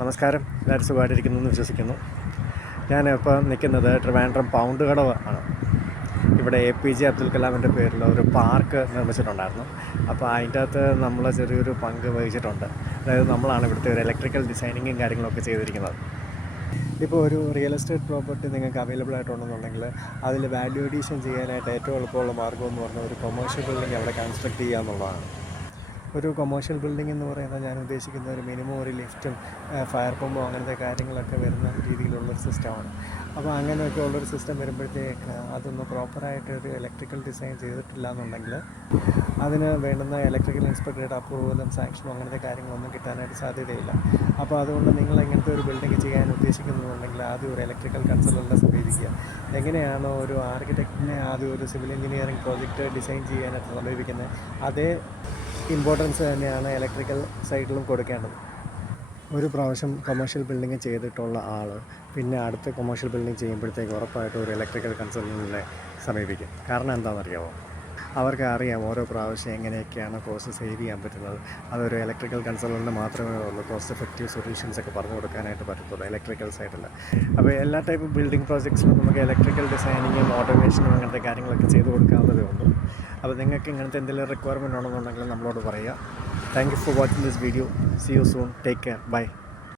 നമസ്കാരം, എല്ലാവരും സുഖമായിട്ടിരിക്കുന്നു എന്ന് വിശ്വസിക്കുന്നു. ഞാനിപ്പോൾ നിൽക്കുന്നത് ട്രിവാൻഡ്രം പൗണ്ട് കടവ് ആണ്. ഇവിടെ APJ അബ്ദുൽ കലാമിൻ്റെ പേരിൽ ഒരു പാർക്ക് നിർമ്മിച്ചിട്ടുണ്ടായിരുന്നു. അപ്പോൾ അതിൻ്റെ അകത്ത് നമ്മൾ ചെറിയൊരു പങ്ക് വഹിച്ചിട്ടുണ്ട്. അതായത് നമ്മളാണ് ഇവിടുത്തെ ഒരു ഇലക്ട്രിക്കൽ ഡിസൈനിങ്ങും കാര്യങ്ങളൊക്കെ ചെയ്തിരിക്കുന്നത്. ഇപ്പോൾ ഒരു റിയൽ എസ്റ്റേറ്റ് പ്രോപ്പർട്ടി നിങ്ങൾക്ക് അവൈലബിൾ ആയിട്ടുണ്ടെന്നുണ്ടെങ്കിൽ അതിൽ വാല്യൂ അഡീഷൻ ചെയ്യാനായിട്ട് ഏറ്റവും എളുപ്പമുള്ള മാർഗ്ഗം എന്ന് പറഞ്ഞാൽ ഒരു കൊമേഴ്ഷ്യൽ ബിൽഡിംഗ് അവിടെ കൺസ്ട്രക്ട് ചെയ്യുക എന്നുള്ളതാണ്. ഒരു കൊമേഴ്ഷ്യൽ ബിൽഡിംഗ് എന്ന് പറയുന്നത് ഞാൻ ഉദ്ദേശിക്കുന്ന ഒരു മിനിമം ഒരു ലിഫ്റ്റും ഫയർ പമ്പും അങ്ങനത്തെ കാര്യങ്ങളൊക്കെ വരുന്ന രീതിയിലുള്ളൊരു സിസ്റ്റമാണ്. അപ്പോൾ അങ്ങനെയൊക്കെ ഉള്ളൊരു സിസ്റ്റം വരുമ്പോഴത്തേക്ക് അതൊന്ന് പ്രോപ്പറായിട്ട് ഒരു ഇലക്ട്രിക്കൽ ഡിസൈൻ ചെയ്തിട്ടില്ല എന്നുണ്ടെങ്കിൽ അതിന് വേണ്ടുന്ന ഇലക്ട്രിക്കൽ ഇൻസ്പെക്ടറുടെ അപ്രൂവലും സാങ്ഷനും അങ്ങനത്തെ കാര്യങ്ങളൊന്നും കിട്ടാനായിട്ട് സാധ്യതയില്ല. അപ്പോൾ അതുകൊണ്ട് നിങ്ങൾ ഇങ്ങനത്തെ ഒരു ബിൽഡിംഗ് ചെയ്യാൻ ഉദ്ദേശിക്കുന്നുണ്ടെങ്കിൽ ആദ്യം ഒരു ഇലക്ട്രിക്കൽ കൺസൾട്ടൻറ്റിനെ സമീപിക്കുക. എങ്ങനെയാണോ ഒരു ആർക്കിടെക്റ്റിനെ ആദ്യം ഒരു സിവിൽ എഞ്ചിനീയറിംഗ് പ്രോജക്റ്റ് ഡിസൈൻ ചെയ്യാനായിട്ട് സമീപിക്കുന്നത്, അതേ ഇമ്പോർട്ടൻസ് തന്നെയാണ് ഇലക്ട്രിക്കൽ സൈഡിലും കൊടുക്കേണ്ടത്. ഒരു പ്രാവശ്യം കൊമേഴ്ഷ്യൽ ബിൽഡിംഗ് ചെയ്തിട്ടുള്ള ആൾ പിന്നെ അടുത്ത കൊമേഴ്ഷ്യൽ ബിൽഡിംഗ് ചെയ്യുമ്പോഴത്തേക്ക് ഉറപ്പായിട്ടും ഒരു ഇലക്ട്രിക്കൽ കൺസൾട്ടൻറ്റിനെ സമീപിക്കും. കാരണം എന്താണെന്നറിയാമോ? അവർക്ക് അറിയാം ഓരോ പ്രാവശ്യം എങ്ങനെയൊക്കെയാണ് കോസ്റ്റ് സേവ് ചെയ്യാൻ പറ്റുന്നത്. അതൊരു ഇലക്ട്രിക്കൽ കൺസൾട്ടൻറ്റിന് മാത്രമേ ഉള്ളൂ കോസ്റ്റ് എഫക്റ്റീവ് സൊല്യൂഷൻസ് ഒക്കെ പറഞ്ഞു കൊടുക്കാനായിട്ട് പറ്റത്തുള്ളൂ ഇലക്ട്രിക്കൽ സൈഡിൽ. അപ്പോൾ എല്ലാ ടൈപ്പ് ബിൽഡിംഗ് പ്രോജക്ട്സിലും നമുക്ക് ഇലക്ട്രിക്കൽ ഡിസൈനിങ്ങും ഓട്ടോമേഷനും അങ്ങനത്തെ കാര്യങ്ങളൊക്കെ ചെയ്ത് കൊടുക്കാവുന്നതേ ഉള്ളൂ. അപ്പോൾ നിങ്ങൾക്ക് ഇങ്ങനത്തെ എന്തെങ്കിലും റിക്വയർമെൻറ്റ് ഉണ്ടെന്നുണ്ടെങ്കിൽ നമ്മളോട് പറയുക. Thank you for watching this video. See you soon. Take care. By.